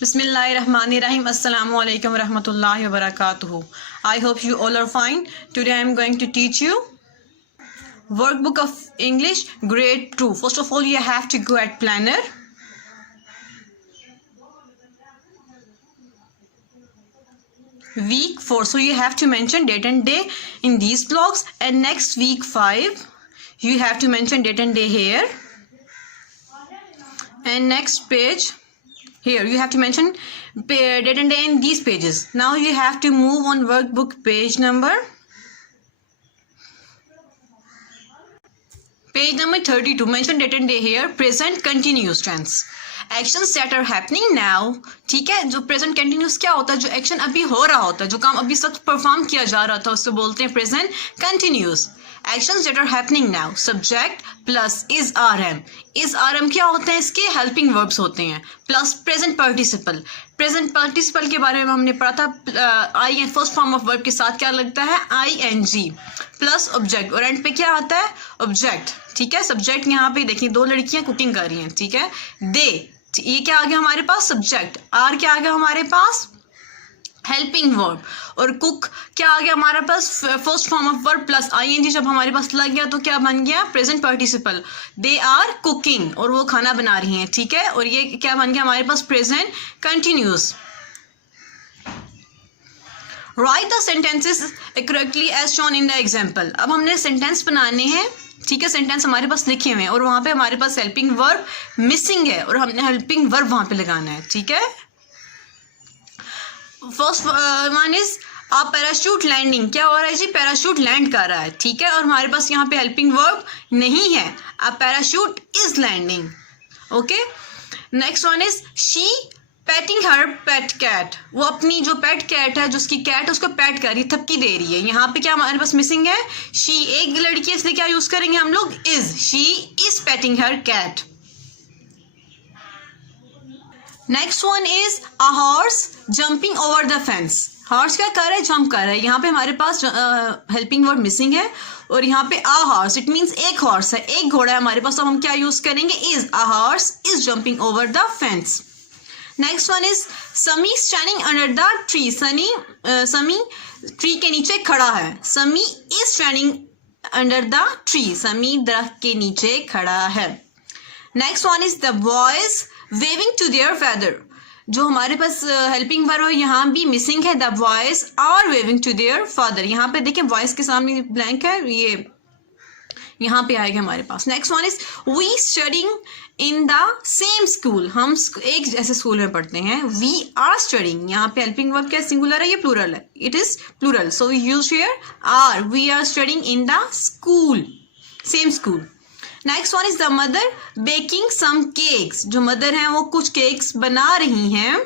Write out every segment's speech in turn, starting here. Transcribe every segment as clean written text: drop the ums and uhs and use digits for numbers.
Bismillahirrahmanirrahim. Assalamu alaikum warahmatullahi wabarakatuh. I hope you all are fine. Today I am going to teach you workbook of English grade 2. First of all, you have to go at planner. Week 4. So you have to mention date and day in these blocks, and next week 5 you have to mention date and day here, and next page here you have to mention date and day in these pages. Now you have to move on workbook page number 32. Mention date and day here. Present continuous tense. Actions that are happening now. ठीक है, जो present continuous क्या होता है, जो action अभी हो रहा होता है, जो काम अभी सख्त परफॉर्म किया जा रहा था, उसको बोलते हैं present continuous. Actions that are happening now. Subject plus is rm. Is rm क्या होते हैं, इसके helping verbs होते हैं, plus present participle. Present participle के बारे में हमने पढ़ा था. I first form of verb के साथ क्या लगता है, ing प्लस ऑब्जेक्ट, और एंड पे क्या आता है, ऑब्जेक्ट. ठीक है, सब्जेक्ट यहाँ पे देखिए, दो लड़कियां कुकिंग कर रही हैं. ठीक है, दे, ये क्या आ गया हमारे पास, सब्जेक्ट. आर क्या आ गया हमारे पास, हेल्पिंग वर्ब. और कुक क्या आ गया हमारे पास, first form of verb plus ING जब हमारे पास लग गया तो क्या बन गया, present participle. They are cooking, और वो खाना बना रही हैं. ठीक है, और ये क्या बन गया हमारे पास, present continuous. Write the sentences correctly as shown in the example. अब हमने सेंटेंस बनाने हैं. ठीक है, सेंटेंस हमारे पास लिखे हुए हैं और वहां पे हमारे पास हेल्पिंग वर्ब मिसिंग है और हमने हेल्पिंग वर्ब वहां पे लगाना है. ठीक है, first one is a parachute landing. क्या हो रहा है जी, पैराशूट लैंड कर रहा है. ठीक है, और हमारे पास यहाँ पे हेल्पिंग वर्ब नहीं है. A parachute is landing. Okay, next one is she petting her pet cat. वो अपनी जो पेट कैट है, जो उसकी कैट है, उसको पेट कर रही है, थपकी दे रही है. यहाँ पे क्या हमारे पास मिसिंग है, शी. एक लड़की है इसलिए क्या यूज करेंगे हम लोग, is. She is petting her cat. Next one is a horse jumping over the fence. Horse क्या कर रहा है, जंप कर रहा है. यहाँ पे हमारे पास हेल्पिंग वर्ब मिसिंग है और यहाँ पे अ हॉर्स, इट मीन्स एक हॉर्स है, एक घोड़ा है हमारे पास, तो हम क्या यूज करेंगे, is. A horse is jumping over the fence. Next one is Sammy standing under the tree. Sammy tree के नीचे खड़ा है. Sammy is standing under the tree. Sammy दरख्त के नीचे खड़ा है. Next one is the boys waving to their father. जो हमारे पास हेल्पिंग वर्ब है यहाँ भी मिसिंग है. The boys are waving to their father. यहाँ पे देखिए बॉयज के सामने ब्लैंक है, ये यहाँ पे आएगा हमारे पास. Next one is we studying in the same school. हम एक जैसे स्कूल में पढ़ते हैं. वी आर स्टडिंग, यहाँ पे हेल्पिंग वर्ब क्या सिंगुलर है, ये प्लूरल है, it is plural, so we use here are. We are studying in the school, same school. Next one is the mother baking some cakes. जो mother हैं वो कुछ केक्स बना रही हैं.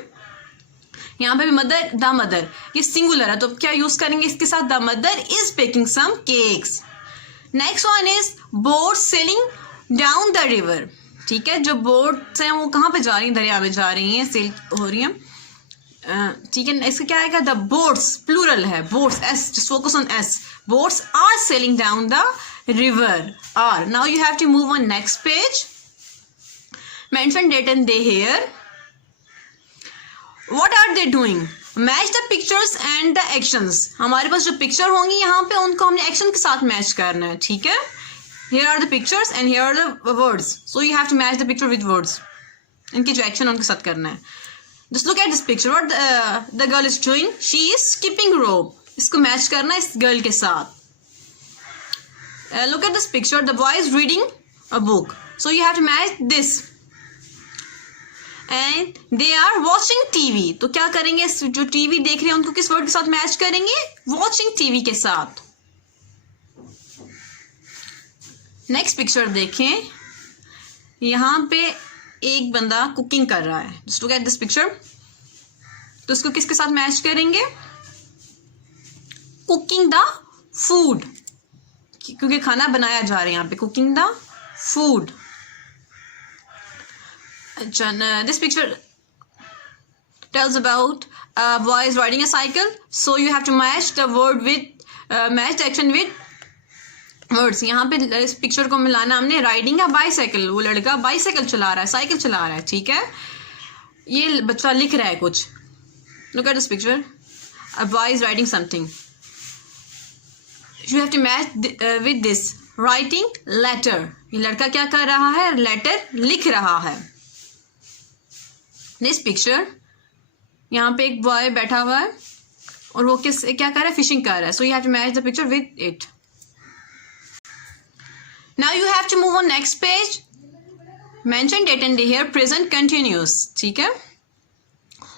यहाँ पे भी मदर, द मदर, ये सिंगुलर है तो क्या यूज करेंगे इसके साथ, the mother is baking some cakes. Next one is boat sailing down the river. ठीक है, जो बोट्स हैं वो कहाँ पे जा रही हैं, दरिया में जा रही हैं, सेल हो रही हैं. ठीक है, इसका क्या आएगा, द बोट्स, प्लूरल है, boats, S, just focus on S. Boats are sailing down the river, are. Now you have to move on next page. Mention date and day here. What are they doing, match the pictures and the actions. हमारे पास जो picture होंगी यहाँ पे उनको हमने action के साथ मैच करना है. ठीक है, here are the pictures and here are the words, so you have to match the picture with words. इनकी जो एक्शन उनके साथ करना है. just look at this picture. what the girl is doing, she is skipping rope. इसको match करना है इस गर्ल के साथ. look at this picture, the boy is reading a book, so you have to match this. and they are watching TV. तो क्या करेंगे, जो टीवी देख रहे हैं उनको किस वर्ड के साथ मैच करेंगे, watching TV के साथ. नेक्स्ट पिक्चर देखें, यहाँ पे एक बंदा कुकिंग कर रहा है. Just look at this picture. तो इसको किसके साथ मैच करेंगे, कुकिंग द फूड, क्योंकि खाना बनाया जा रहा है यहाँ पे, कुकिंग द फूड. अच्छा, this picture tells about boy is riding a cycle, so you have to match the word with, match the action with words. यहाँ पे इस पिक्चर को मिलाना हमने, राइडिंग अ बाईसाइकिल, वो लड़का बाईसाइकिल चला रहा है, साइकिल चला रहा है. ठीक है, ये बच्चा लिख रहा है कुछ, look at this picture, a boy is writing something, you have to match with this, writing letter, ये लड़का क्या कर रहा है, लेटर लिख रहा है। दिस पिक्चर, यहाँ पे एक बॉय बैठा हुआ है और वो क्या कर रहा है, फिशिंग कर रहा है, so you have to match the picture with it. Now you have to move on next page, mention date and day here, present continuous, ठीक है।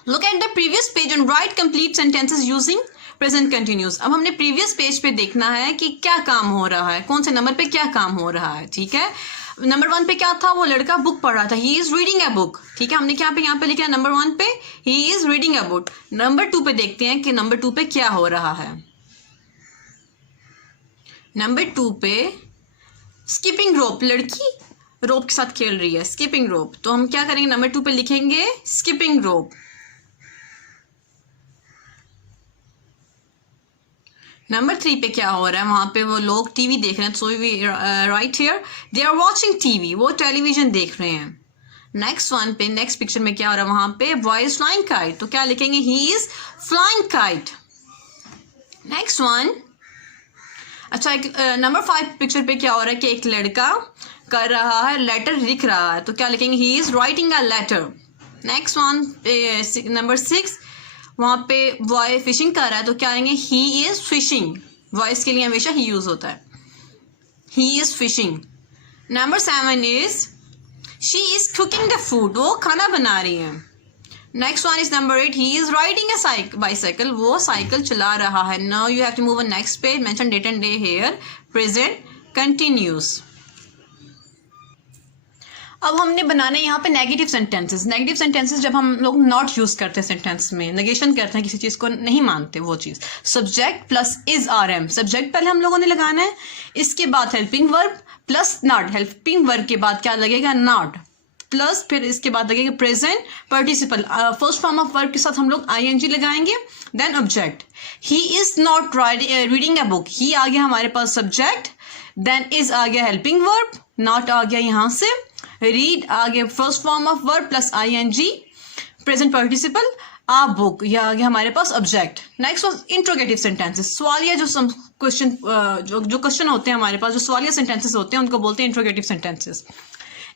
Look at the previous page and write complete sentences using present continuous. अब हमने previous page पे देखना है कि क्या काम हो रहा है, कौन से नंबर पे क्या काम हो रहा है, ठीक है। नंबर 1 पे क्या था, वो लड़का बुक पढ़ रहा था, he is reading a book, ठीक है। हमने क्या पे यहाँ पे लिखा है, नंबर 1 पे he is reading a book. Number 2 पे देखते हैं कि नंबर 2 पे क्या हो रहा है। नंबर 2 पे स्किपिंग रोप, लड़की रोप के साथ खेल रही है, स्किपिंग रोप, तो हम क्या करेंगे, नंबर 2 पे लिखेंगे स्किपिंग रोप। नंबर 3 पे क्या हो रहा है, वहां पे वो लोग टीवी देख रहे हैं, so we write here they are watching TV, वो टेलीविजन देख रहे हैं। नेक्स्ट वन पे, नेक्स्ट पिक्चर में क्या हो रहा है, वहां पे बॉय इज फ्लाइंग काइट, तो क्या लिखेंगे, he is flying kite. Next one, अच्छा नंबर 5 पिक्चर पे क्या हो रहा है कि एक लड़का कर रहा है, लेटर लिख रहा है, तो क्या लिखेंगे, he is writing a letter. Next one number 6, वहाँ पे बॉय फिशिंग कर रहा है, तो क्या आएंगे, ही इज फिशिंग, वॉइस के लिए हमेशा ही यूज होता है, he is fishing. Number 7 is she is cooking the food, वो खाना बना रही है। Next one is number 8, he is riding a bicycle, वो साइकिल चला रहा है। Now you have to move on next page, mention date and day here, present continuous. अब हमने बनाने यहाँ पे नेगेटिव सेंटेंसेस। नेगेटिव सेंटेंसेस जब हम लोग नॉट यूज करते हैं सेंटेंस में, नेगेशन करते हैं, किसी चीज को नहीं मानते, वो चीज। Subject plus is are am, subject पहले हम लोगों ने लगाना है, इसके बाद helping verb plus not, helping verb के बाद क्या लगेगा, नॉट, प्लस फिर इसके बाद लगेगा present participle, first form of verb के साथ हम लोग आईएनजी लगाएंगे, then object. He is not reading a book, he आ गया हमारे पास सब्जेक्ट, देन इज आ गया हेल्पिंग वर्ब, नॉट आ गया यहाँ से, रीड आगे first form of verb plus ING, present participle, a book, यह आ गया हमारे पास object. Next was interrogative sentences, सवालिया जो क्वेश्चन जो क्वेश्चन होते हैं हमारे पास, जो सवालिया सेंटेंसेस होते हैं उनको बोलते हैं interrogative sentences.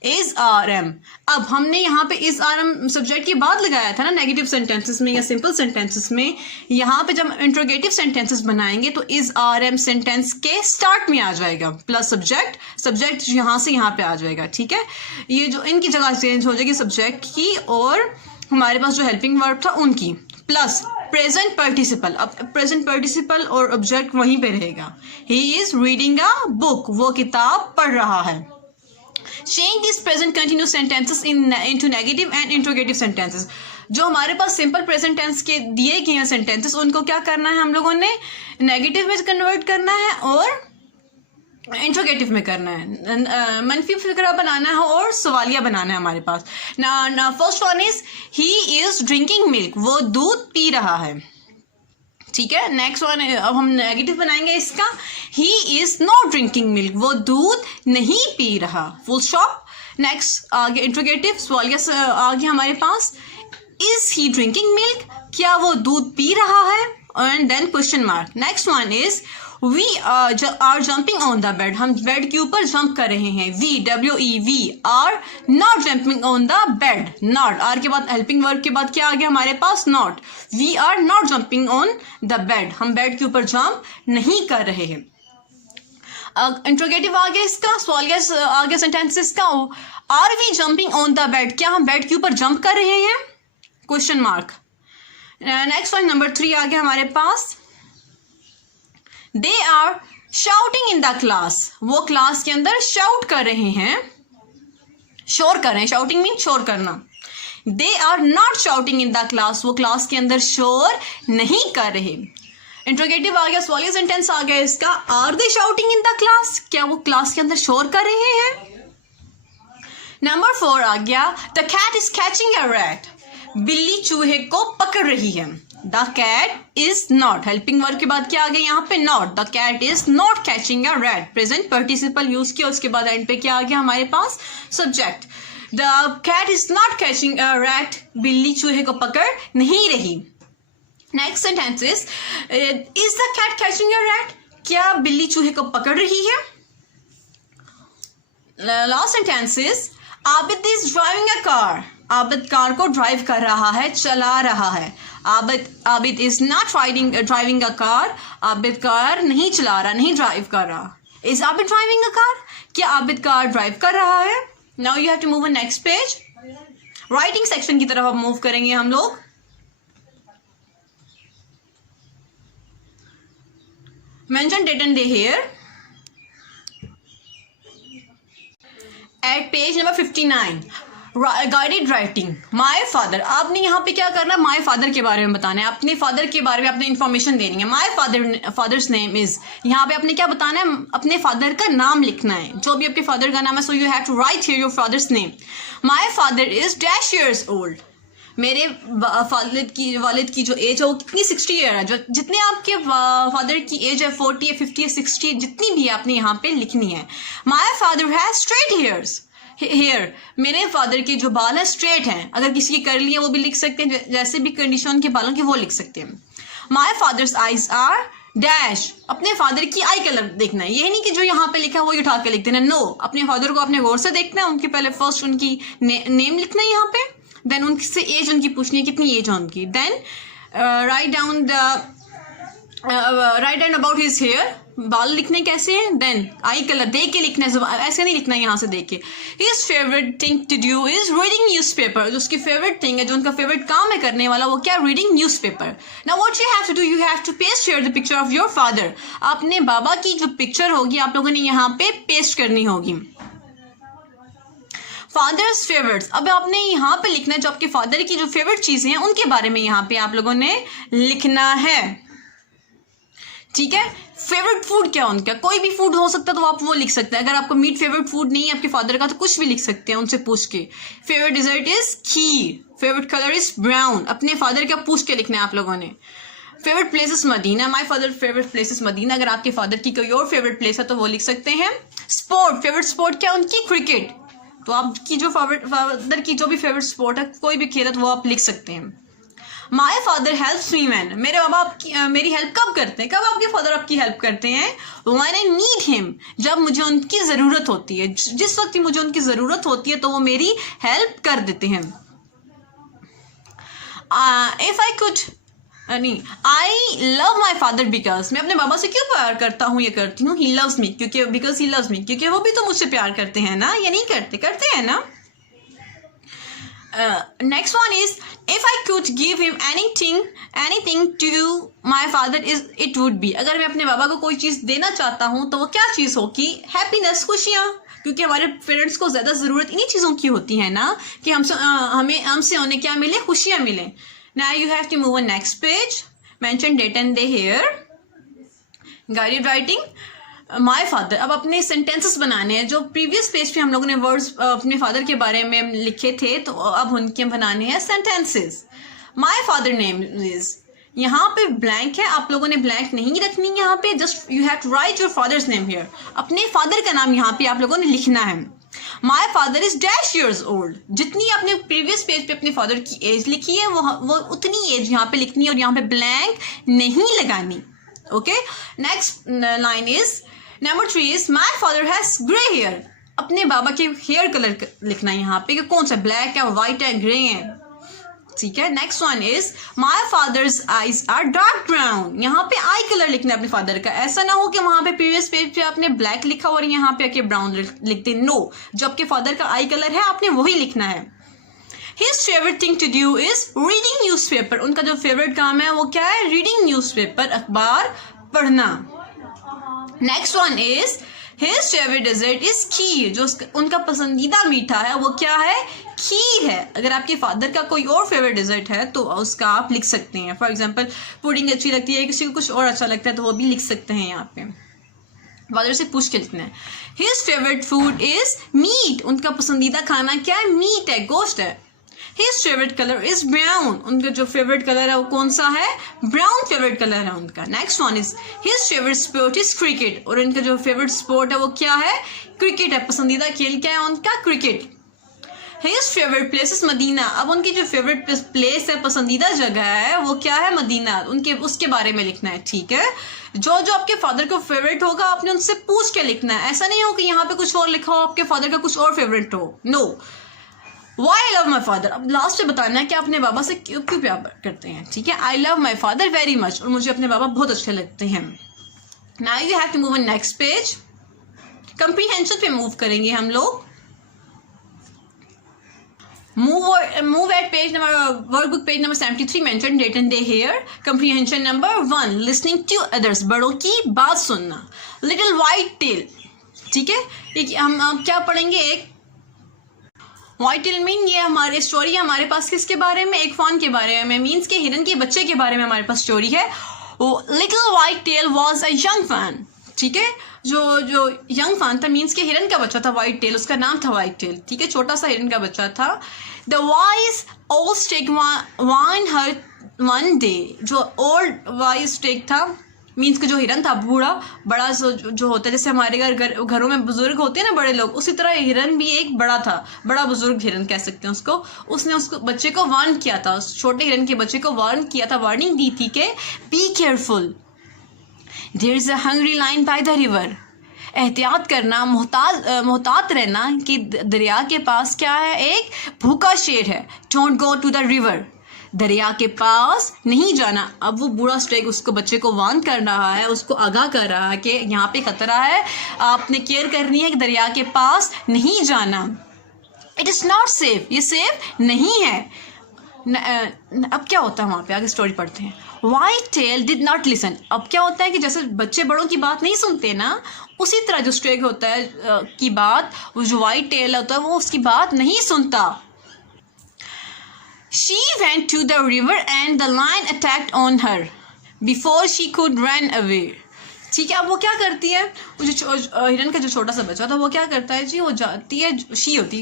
Is are am, अब हमने यहाँ पे इज आर एम सब्जेक्ट के बाद लगाया था ना नेगेटिव सेंटेंसेस में या सिंपल सेंटेंसेस में। यहाँ पे जब इंट्रोगेटिव सेंटेंसेस बनाएंगे तो इज आर एम सेंटेंस के स्टार्ट में आ जाएगा, प्लस सब्जेक्ट, सब्जेक्ट यहाँ से यहाँ पे आ जाएगा, ठीक है। ये जो इनकी जगह चेंज हो जाएगी सब्जेक्ट की, और हमारे पास जो हेल्पिंग वर्ब था उनकी, प्लस प्रेजेंट पार्टिसिपल। अब प्रेजेंट पार्टिसिपल और ऑब्जेक्ट वहीं पे रहेगा, he is reading a book, वो किताब पढ़ रहा है। Change these present continuous sentences into negative and interrogative sentences. जो हमारे पास सिंपल प्रेजेंट टेंस के दिए गए हैं सेंटेंसेस, उनको क्या करना है, हम लोगों ने नेगेटिव में कन्वर्ट करना है और इंट्रोगेटिव में करना है, मनफी फिक्रा बनाना है और सवालिया बनाना है हमारे पास। ना first one is he is drinking milk, वो दूध पी रहा है, ठीक है। नेक्स्ट वन, अब हम नेगेटिव बनाएंगे इसका, he is not drinking milk, वो दूध नहीं पी रहा, फुल स्टॉप। नेक्स्ट आगे इंट्रोगेटिव सवालिया आगे हमारे पास, इज ही ड्रिंकिंग मिल्क, क्या वो दूध पी रहा है, and then question mark. Next one is we are jumping on the bed, हम बेड के ऊपर जंप कर रहे हैं, we we are not jumping on the bed, not, are के बाद हेल्पिंग वर्ब के बाद क्या आ गया हमारे पास, not, we are not jumping on the bed, हम बेड के ऊपर जंप नहीं कर रहे हैं। इंट्रोगेटिव आ गया इसका, सवालिया आ गया सेंटेंसेस का, are we jumping on the bed, क्या हम बेड के ऊपर जंप कर रहे हैं, question mark. Next one number 3 आ गया हमारे पास, they are shouting in the class, वो क्लास के अंदर शाउट कर रहे हैं, शोर कर रहे हैं, शाउटिंग मीन शोर करना। They are not shouting in the class, वो क्लास के अंदर शोर नहीं कर रहे। इंट्रोगेटिव आ गया, सवालिया सेंटेंस आ गया इसका, are they shouting in the class, क्या वो क्लास के अंदर शोर कर रहे हैं। नंबर 4 आ गया, the cat is catching a rat, बिल्ली चूहे को पकड़ रही है। The cat is not, helping verb के बाद क्या आ गया यहाँ पे, not, the cat is not catching a rat, present participle use किया, उसके बाद एंड पे क्या आ गया हमारे पास, subject. The cat is not catching a rat, बिल्ली चूहे को पकड़ नहीं रही. Next sentence is the cat catching a rat, क्या बिल्ली चूहे को पकड़ रही है. Last sentence is Abid is driving a car, Abid car को ड्राइव कर रहा है, चला रहा है. Abid is not driving a car, Abid car नहीं चला रहा, नहीं ड्राइव कर रहा. Is Abid driving a car, क्या आबिद कार ड्राइव कर रहा है. Now you have to move on next page. Writing section की तरफ अब मूव करेंगे हम लोग. Mention date and day here at page number 59. Guided writing. My father, आपने यहाँ पे क्या करना है, माय फादर के बारे में बताना है, अपने फादर के बारे में आपने इन्फॉर्मेशन देनी है. माय फादर्स नेम इज, यहाँ पे आपने क्या बताना है, अपने फादर का नाम लिखना है, जो भी आपके फादर का नाम है. So you have to write here your father's name. My father is dash years old, मेरे वालिद की जो एज है वो कितनी 60 ईयर है. जो जितने आपके फादर की एज है 40 या 50 या 60 जितनी भी आपने यहाँ पे लिखनी है. My father has straight hairs, hair, मेरे फादर के जो बाल है स्ट्रेट हैं. अगर किसी की कर्ली है वो भी लिख सकते हैं, जैसे भी कंडीशन के बालों की वो लिख सकते हैं. My father's eyes are dash, अपने फादर की आई कलर देखना है. ये नहीं कि जो यहाँ पे लिखा है वो उठा के लिख देना. नो, अपने फादर को अपने गौर से देखना है. उनकी पहले फर्स्ट उनकी नेम लिखना है यहाँ पे, देन उनसे एज उनकी पूछनी है कितनी एज है उनकी. Then write down about his hair, बाल लिखने कैसे हैं. देन आई कलर देख के लिखना है, ऐसे नहीं लिखना है यहाँ से देख के. His favourite thing to do is reading newspaper, जो उसकी फेवरेट थिंग है, जो उनका फेवरेट काम है करने वाला, वो क्या, reading newspaper. Now what you have to do, you have to paste here the picture of your father. अपने बाबा की जो पिक्चर होगी आप लोगों ने यहाँ पे पेस्ट करनी होगी. फादर्स फेवरेट्स, अब आपने यहाँ पे लिखना है जो आपके फादर की जो फेवरेट चीजें हैं उनके बारे में यहाँ पे आप लोगों ने लिखना है. ठीक है. फेवरेट फूड क्या उनका, कोई भी फूड हो सकता है तो आप वो लिख सकते हैं. अगर आपको मीट फेवरेट फूड नहीं है आपके फादर का तो कुछ भी लिख सकते हैं उनसे पूछ के. Favourite dessert is kheer, favourite colour is brown, अपने फादर का पूछ के लिखना है आप लोगों ने. Favourite place is Medina, my father favourite place is Medina. अगर आपके फादर की कोई और फेवरेट प्लेस है तो वो लिख सकते हैं. स्पोर्ट, फेवरेट स्पोर्ट क्या उनकी, क्रिकेट. तो आपकी जो फादर की जो भी फेवरेट स्पोर्ट है, कोई भी खेल है तो वो आप लिख सकते हैं. My father helps me when, मेरे बाबा मेरी हेल्प कब करते हैं, कब आपके फादर आपकी हेल्प करते हैं. व्हेन आई नीड हिम, जब मुझे उनकी ज़रूरत होती है, जिस वक्त मुझे उनकी ज़रूरत होती है तो वो मेरी हेल्प कर देते हैं. इफ़ आई कुड नहीं, आई लव माई फादर बिकॉज, मैं अपने बाबा से क्यों प्यार करता हूँ, ये करती हूँ. ही लव्स मी, क्योंकि बिकॉज ही लव्स मी, क्योंकि वो भी तो मुझसे प्यार करते हैं ना, या नहीं करते, करते हैं ना. Next one is if I could give him anything to my father is it would be, अगर मैं अपने बाबा को कोई चीज़ देना चाहता हूँ तो वो क्या चीज़ होगी, हैप्पीनेस, खुशियाँ. क्योंकि हमारे पेरेंट्स को ज़्यादा ज़रूरत इन्हीं चीज़ों की होती है ना, कि हमसे उन्हें क्या मिले, खुशियाँ मिले. Now you have to move on next page. Mention date and day here. Guided writing. My father. अब अपने sentences बनाने हैं. जो previous page पे हम लोगों ने words अपने father के बारे में लिखे थे, तो अब उनके बनाने हैं sentences. My father name is. यहाँ पे blank है, आप लोगों ने blank नहीं रखनी यहाँ पे. Just you have to write your father's name here. अपने father का नाम यहाँ पे आप लोगों ने लिखना है. माई father is dash years old, जितनी आपने प्रीवियस पेज पे अपने फादर की एज लिखी है वो उतनी एज यहाँ पे लिखनी है और यहाँ पे ब्लैंक नहीं लगानी. Okay. Next line is number 3 is my father has grey hair, अपने बाबा के हेयर कलर लिखना है यहाँ पे कि कौन सा, ब्लैक है, वाइट है, ग्रे है. ठीक है. Next one is my father's eyes are dark brown, यहाँ पे आई कलर लिखना है अपने फादर का. ऐसा ना हो कि वहां पे प्रीवियस पेज पे आपने ब्लैक लिखा और यहाँ पे आके ब्राउन लिखते. नो, जो आपके फादर का आई कलर है आपने वही लिखना है. His favourite thing to do is reading newspaper, उनका जो फेवरेट काम है वो क्या है, रीडिंग न्यूज़पेपर, अखबार पढ़ना. Next one is his favourite dessert is kheer, जो उनका पसंदीदा मीठा है वो क्या है, खीर है. अगर आपके फादर का कोई और फेवरेट डेजर्ट है तो उसका आप लिख सकते हैं. फॉर एग्जांपल पुडिंग अच्छी लगती है, किसी को कुछ और अच्छा लगता है तो वो भी लिख सकते हैं. यहाँ पे फादर से पूछ के लिखना है. His favourite food is meat, उनका पसंदीदा खाना क्या है, मीट है, गोश्त है. His favourite colour is brown, उनका जो फेवरेट कलर है वो कौन सा है, ब्राउन फेवरेट कलर है उनका. Next one is his favourite sport is cricket, और इनका जो फेवरेट स्पोर्ट है वो क्या है, क्रिकेट है. पसंदीदा खेल क्या है उनका, cricket. His favorite place is Medina. अब उनकी जो फेवरेट प्लेस है, पसंदीदा जगह है, वो क्या है? मदीना. उनके उसके बारे में लिखना है. ठीक है, जो जो आपके फादर को फेवरेट होगा आपने उनसे पूछ के लिखना है. ऐसा नहीं हो कि यहाँ पे कुछ और लिखा हो, आपके फादर का कुछ और फेवरेट हो. No. Why I love my father. अब लास्ट में बताना है कि अपने बाबा से क्यों प्यार करते हैं. ठीक है, I love my father very much. और मुझे अपने बाबा बहुत अच्छे लगते हैं. Now you have to move on next page. Comprehension पे मूव करेंगे हम लोग. Move at page number, workbook page number 73, mentioned date and day here. Comprehension number 1, listening to others. बड़ों की बात सुनना. Little white tail. ठीक है, एक हम क्या पढ़ेंगे? एक व्हाइट टेल मीन ये हमारी स्टोरी है हमारे पास किसके बारे में? एक फॉन के बारे में. मीन्स के हिरन के बच्चे के बारे में हमारे पास स्टोरी है. Little White Tail was a young fawn. ठीक है, जो यंग फैन था, मीन्स के हिरन का बच्चा था व्हाइट टेल, उसका नाम था व्हाइट टेल. ठीक है, छोटा सा हिरन का बच्चा था. द वाइज ओल्ड स्टेक वाइन हर वन डे. जो ओल्ड वाइज स्टेक था, मीन्स के जो हिरन था बूढ़ा बड़ा जो होता है, जैसे हमारे घरों में बुजुर्ग होते हैं ना बड़े लोग, उसी तरह हिरन भी एक बड़ा था, बड़ा बुजुर्ग हिरन कह सकते हैं उसको. उसने उसको बच्चे को वार्न किया था, उस छोटे हिरन के बच्चे को वार्न किया था, वार्निंग दी थी कि be careful, there is a hungry lion by the river. एहतियात करना, मोहतात रहना कि दरिया के पास क्या है? एक भूखा शेर है. Don't go to the river. दरिया के पास नहीं जाना. अब वो बूढ़ा स्टेक उसको बच्चे को वार्न कर रहा है, उसको आगाह कर रहा है कि यहाँ पे खतरा है, आपने केयर करनी है कि दरिया के पास नहीं जाना. It is not safe. ये सेफ नहीं है. अब क्या होता है वहाँ पे? आगे स्टोरी पढ़ते हैं. White Tail did not listen. अब क्या होता है कि जैसे बच्चे बड़ों की बात नहीं सुनते ना, उसी तरह जो स्टेक होता है की बात, वो जो व्हाइट टेल होता है वो उसकी बात नहीं सुनता. She went to the river and the lion attacked on her before she could run away. ठीक है, अब वो क्या करती है? वो जो हिरन का जो छोटा सा बच्चा था वो क्या करता है जी? वो जाती है, शी होती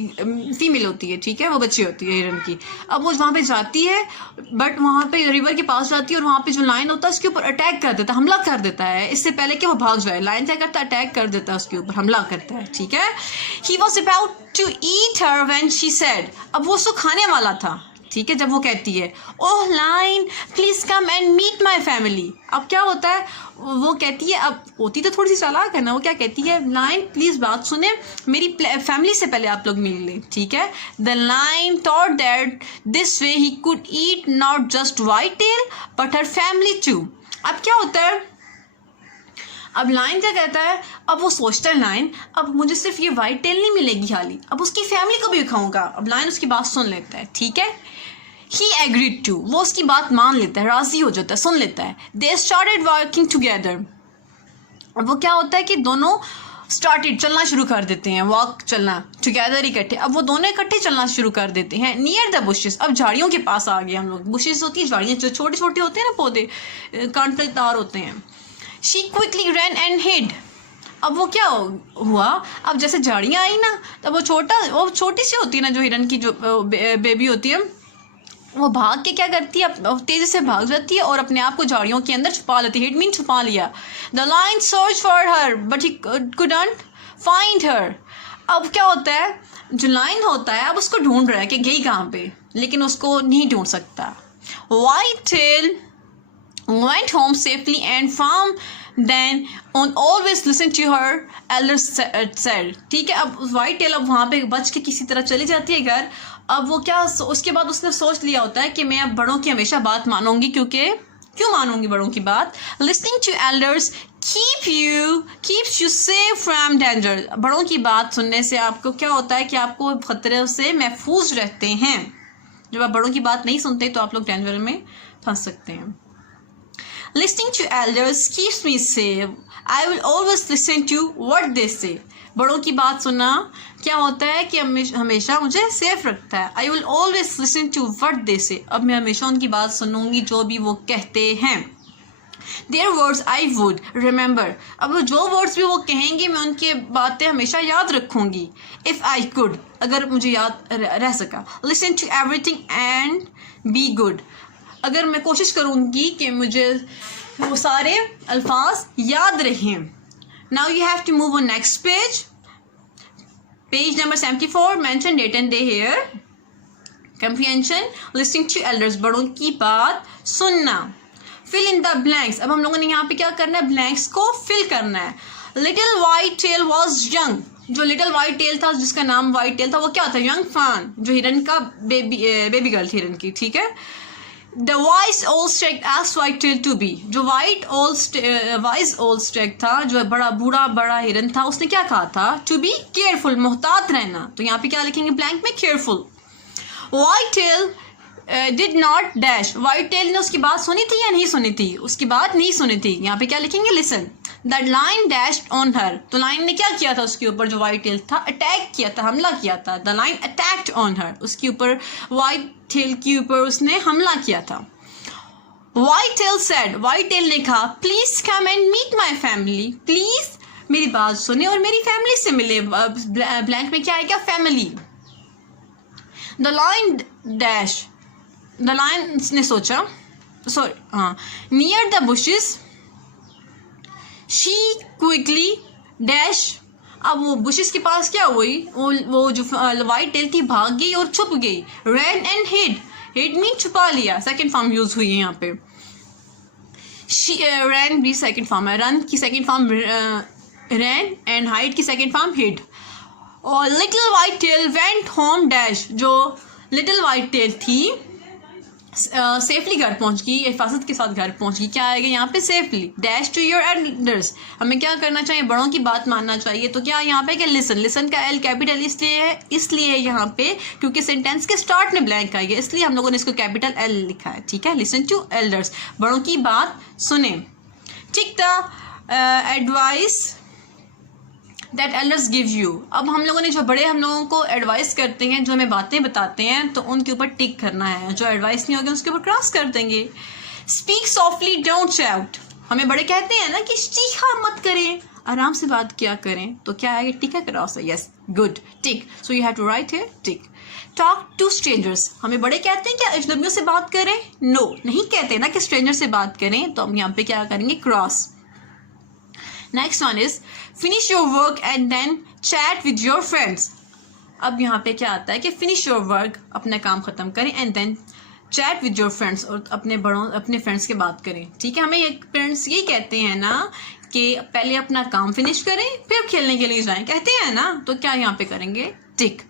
फीमेल होती है. ठीक है, वो बच्ची होती है हिरन की. अब वो वहाँ पे जाती है, बट वहाँ पे रिवर के पास जाती है और वहाँ पे जो लायन होता है उसके ऊपर अटैक कर देता है, हमला कर देता है. इससे पहले कि वो भाग जाए, लायन क्या करता है? अटैक कर देता है, उसके ऊपर हमला करता है. ठीक है, he was about to eat her when she said. अब वो उसको खाने वाला था. ठीक है, जब वो कहती है oh line please come and meet my family. अब क्या होता है? वो कहती है, अब होती तो थोड़ी सी चालाक है ना, वो क्या कहती है? लाइन प्लीज़ बात सुने, मेरी फैमिली से पहले आप लोग मिल लें. ठीक है, the lion thought that this way he could eat not just White Tail but her family too. अब क्या होता है? अब लाइन क्या कहता है? अब वो सोचता है लाइन, अब मुझे सिर्फ ये व्हाइट टेल नहीं मिलेगी खाली, अब उसकी फैमिली को भी खाऊंगा. अब लाइन उसकी बात सुन लेता है. ठीक है, he agreed to. वो उसकी बात मान लेता है, राजी हो जाता है, सुन लेता है. they started working together. अब वो क्या होता है कि दोनों started चलना शुरू कर देते हैं. वॉक चलना together इकट्ठे. अब वो दोनों इकट्ठे चलना शुरू कर देते हैं. near the bushes. अब झाड़ियों के पास आ गए हम लोग. bushes होती है झाड़ियाँ, जो छोटे छोटे होते हैं ना पौधे, कांटेदार होते हैं. she quickly ran and hid. अब वो क्या हुआ? अब जैसे झाड़ियाँ आई ना, तब वो छोटी सी होती है ना, जो हिरन की जो बेबी होती है, वो भाग के क्या करती है? तेज़ी से भाग जाती है और अपने आप को झाड़ियों के अंदर छुपा लेती है. हिट मीन छुपा लिया. The lion search for her but he couldn't find her. अब क्या होता है? जो लायन होता है अब उसको ढूंढ रहा है कि गई कहाँ पे, लेकिन उसको नहीं ढूंढ सकता. White Tail went home safely and from then on always listen to her elders said. ठीक है, अब व्हाइट टेल अब वहाँ पे बच के किसी तरह चली जाती है घर. अब वो क्या, उसके बाद उसने सोच लिया होता है कि मैं अब बड़ों की हमेशा बात मानूंगी. क्यों मानूंगी बड़ों की बात? listening to elders keeps you safe from danger. बड़ों की बात सुनने से आपको क्या होता है कि आपको खतरे से महफूज रहते हैं. जब आप बड़ों की बात नहीं सुनते तो आप लोग डेंजर में फंस सकते हैं. Listening to elders keeps me safe. I will always listen to what they say. बड़ों की बात सुनना क्या होता है कि हमेशा मुझे सेफ रखता है. I will always listen to what they say. अब मैं हमेशा उनकी बात सुनूंगी जो भी वो कहते हैं. Their words I would remember. अब जो वर्ड्स भी वो कहेंगे मैं उनकी बातें हमेशा याद रखूंगी. If I could, अगर मुझे याद रह सका. Listen to everything and be good. अगर मैं कोशिश करूँगी कि मुझे वो सारे अल्फाज याद रहें. Now you have to move on next page. Page number 74 mention date and day here. Comprehension, listening to elders, बड़ों की बात सुनना. फिल इन द ब्लैंक्स, अब हम लोगों ने यहाँ पे क्या करना है, ब्लैंक्स को फिल करना है. Little White Tail was young, जो लिटिल वाइट टेल था जिसका नाम वाइट टेल था वो क्या था, यंग फान, जो हिरन का बेबी गर्ल थी हिरन की. ठीक है. The wise old stag asked White Tail to be, जो वाइस ओल्ड स्टेग था, जो बड़ा बूढ़ा बड़ा हिरन था, उसने क्या कहा था, टू बी केयरफुल, मोहतात रहना. तो यहाँ पे क्या लिखेंगे ब्लैंक में, careful. White Tail did not dash, White Tail ने उसकी बात सुनी थी या नहीं सुनी थी, उसकी बात नहीं सुनी थी. यहाँ पे क्या लिखेंगे, listen. That line dashed on her, तो लाइन ने क्या किया था उसके ऊपर, जो वाइट टेल था, अटैक किया था, हमला किया था. The line attacked on her, उसके ऊपर वाइट टेल के ऊपर उसने हमला किया था. White Tail said, White Tail ने कहा, please come and meet my family, please मेरी बात सुने और मेरी फैमिली से मिले. ब्लैंक में क्या आएगा, family. The line dash, the line ने सोचा, सॉरी हाँ, near the bushes she quickly dash, अब वो बुशेस के पास क्या हुई, वो जो वाइट टेल थी भाग गई और छुप गई. रैन एंड हिड, हिड मीन छुपा लिया, सेकंड फॉर्म यूज हुई है यहाँ पे. रैन भी सेकंड फॉर्म है, रन की second form ran and hide की सेकंड फॉर्म हिड. और Little White Tail went home dash, जो लिटिल वाइट टेल थी सेफली घर पहुंच गई, हिफाजत के साथ घर पहुंच गई. क्या आएगा यहाँ पे, safely. Dash to your elders, हमें क्या करना चाहिए, बड़ों की बात मानना चाहिए. तो क्या यहाँ पे क्या, लिसन. लिसन का एल कैपिटल इसलिए है यहाँ पे क्योंकि सेंटेंस के स्टार्ट में ब्लैंक आई है, इसलिए हम लोगों ने इसको कैपिटल एल लिखा है. ठीक है. लिसन टू एल्डर्स, बड़ों की बात सुने. Tick the advice that elders give you, अब हम लोगों ने जो बड़े हम लोगों को एडवाइस करते हैं, जो हमें बातें बताते हैं, तो उनके ऊपर टिक करना है. जो एडवाइस नहीं होगी उसके ऊपर क्रॉस कर देंगे. स्पीक सॉफ्टली डोंट शाउट, हमें बड़े कहते हैं ना कि चीखा मत करें, आराम से बात किया करें. तो क्या है, टिक है, क्रॉस है. Yes, good, tick. So you have to write here tick. Talk to strangers, हमें बड़े कहते हैं क्या अजनबियों से बात करें, नो नहीं कहते ना कि स्ट्रेंजर से बात करें, तो हम यहाँ पे क्या करेंगे, cross. Next one is finish your work and then chat with your friends. अब यहाँ पे क्या आता है कि फिनिश योर वर्क, अपना काम खत्म करें, and then chat with your friends, और अपने फ्रेंड्स के बात करें. ठीक है. हमें फ्रेंड्स यही कहते हैं ना कि पहले अपना काम फिनिश करें फिर खेलने के लिए जाएं, कहते हैं ना. तो क्या यहाँ पे करेंगे, tick.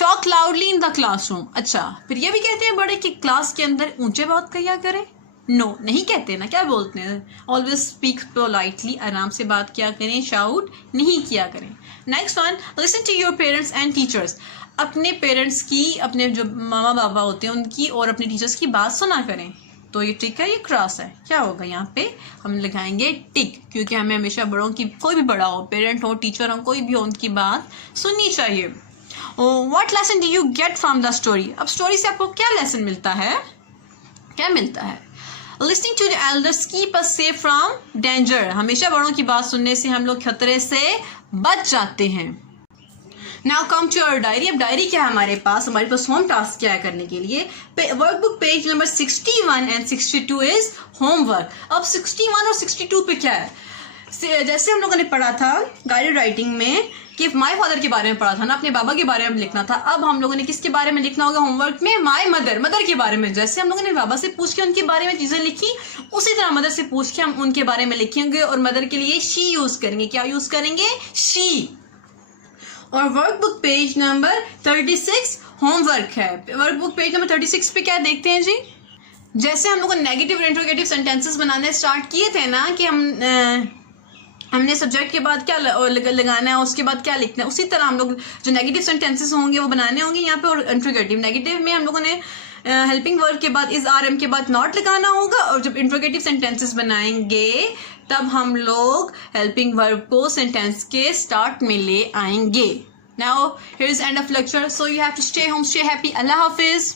Talk loudly in the classroom, अच्छा फिर ये भी कहते हैं बड़े कि क्लास के अंदर ऊंचे बात किया करें, नो नहीं कहते ना, क्या बोलते हैं, ऑलवेज स्पीक पोलाइटली, आराम से बात किया करें, शाउट नहीं किया करें. Next one, listen to your parents and teachers, अपने पेरेंट्स की, अपने जो मामा बाबा होते हैं उनकी और अपने टीचर्स की बात सुना करें. तो ये टिक है, ये क्रॉस है. क्या होगा यहाँ पे, हम लगाएंगे टिक, क्योंकि हमें हमेशा बड़ों की, कोई भी बड़ा हो, पेरेंट हो, टीचर हो, कोई भी हो, उनकी बात सुननी चाहिए. What lesson do you get from the story, अब स्टोरी से आपको क्या लेसन मिलता है, क्या मिलता है. Listening to the elders keep us safe from danger, हमेशा बड़ों की बात सुनने से हम लोग खतरे से बच जाते हैं. Now come to our diary. अब डायरी क्या है हमारे पास होम टास्क क्या है करने के लिए. Workbook page number 61 and 62 is homework. अब 61 और 62 पे क्या है, जैसे हम लोगों ने पढ़ा था गाइडेड राइटिंग में कि माय फादर के बारे में पढ़ा था ना, अपने बाबा के बारे में लिखना था. अब हम लोगों ने किसके बारे में लिखना होगा होमवर्क में, माय मदर के बारे में. जैसे हम लोगों ने बाबा से पूछ के उनके बारे में चीजें लिखी, उसी तरह मदर से पूछ के हम उनके बारे में लिखेंगे, और मदर के लिए शी यूज करेंगे. क्या यूज करेंगे, शी. और वर्कबुक पेज नंबर 36 होमवर्क है. वर्कबुक पेज नंबर 36 पे क्या देखते हैं जी, जैसे हम लोग नेगेटिव और इंट्रोगेटिव सेंटेंसेस बनाने स्टार्ट किए थे ना, कि हमने सब्जेक्ट के बाद क्या लगाना है, उसके बाद क्या लिखना है, उसी तरह हम लोग जो नेगेटिव सेंटेंसेस होंगे वो बनाने होंगे यहाँ पे. और इंट्रोगेटिव, नेगेटिव में हम लोगों ने हेल्पिंग वर्ब के बाद इज आर एम के बाद नॉट लगाना होगा, और जब इंट्रोगेटिव सेंटेंसेस बनाएंगे तब हम लोग हेल्पिंग वर्ब को सेंटेंस के स्टार्ट में ले आएंगे. Now here is end of lecture, so you have to stay home, stay happy. अल्लाह हाफिज.